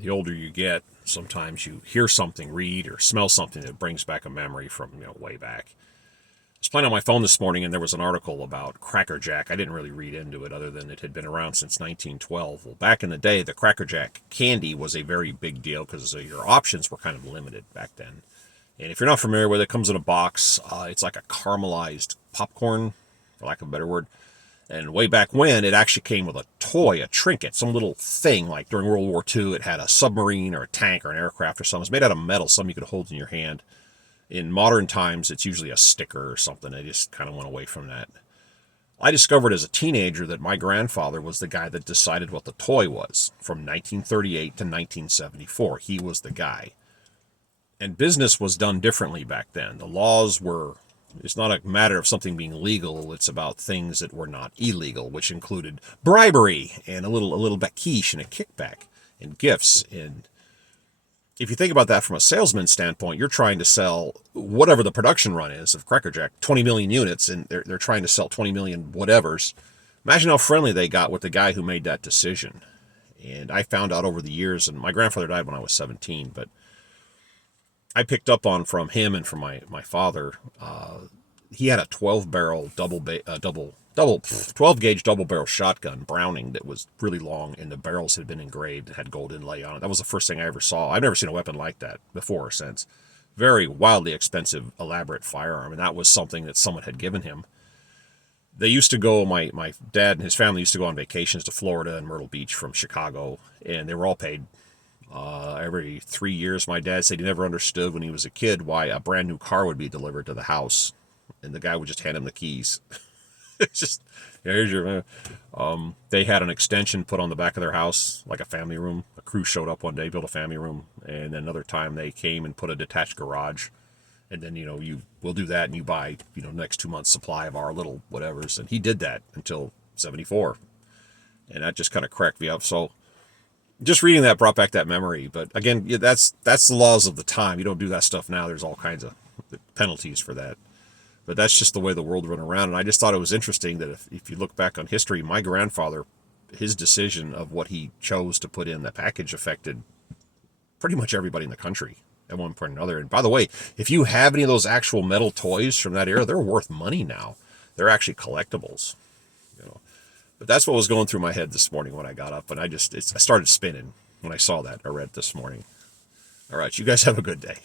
The older you get, sometimes you hear something, read, or smell something that brings back a memory from way back. I was playing on my phone this morning and there was an article about Cracker Jack. I didn't really read into it other than it had been around since 1912. Well, back in the day, the Cracker Jack candy was a very big deal because your options were kind of limited back then. And if you're not familiar with it, it comes in a box. It's like a caramelized popcorn, for lack of a better word. And way back when, it actually came with a toy, a trinket, some little thing. Like during World War II, it had a submarine or a tank or an aircraft or something. It's made out of metal, something you could hold in your hand. In modern times, it's usually a sticker or something. I just kind of went away from that. I discovered as a teenager that my grandfather was the guy that decided what the toy was from 1938 to 1974. He was the guy. And business was done differently back then. The laws were, it's not a matter of something being legal, it's about things that were not illegal, which included bribery and a little bakish and a kickback and gifts. And if you think about that from a salesman standpoint, you're trying to sell whatever the production run is of Cracker Jack, 20 million units, and they're trying to sell 20 million whatevers. Imagine how friendly they got with the guy who made that decision. And I found out over the years, and my grandfather died when I was 17, but I picked up on from him and from my father. He had a 12 barrel 12 gauge double barrel shotgun Browning that was really long, and the barrels had been engraved and had gold inlay on it. That was the first thing I ever saw. I've never seen a weapon like that before or since. Very wildly expensive, elaborate firearm, and that was something that someone had given him. They used to go, my dad and his family used to go on vacations to Florida and Myrtle Beach from Chicago, and they were all paid. Every 3 years, my dad said he never understood when he was a kid why a brand new car would be delivered to the house, and the guy would just hand him the keys. It's just, yeah, here's your. They had an extension put on the back of their house, like a family room. A crew showed up one day, built a family room, and then another time they came and put a detached garage. And then you will do that, and you buy next 2 months supply of our little whatevers. And he did that until '74, and that just kind of cracked me up. So just reading that brought back that memory. But again, yeah, that's the laws of the time. You don't do that stuff now. There's all kinds of penalties for that. But that's just the way the world run around. And I just thought it was interesting that if you look back on history, my grandfather, his decision of what he chose to put in the package affected pretty much everybody in the country at one point or another. And by the way, if you have any of those actual metal toys from that era, they're worth money now. They're actually collectibles. You know. But that's what was going through my head this morning when I got up. And I started spinning when I saw that I read this morning. All right, you guys have a good day.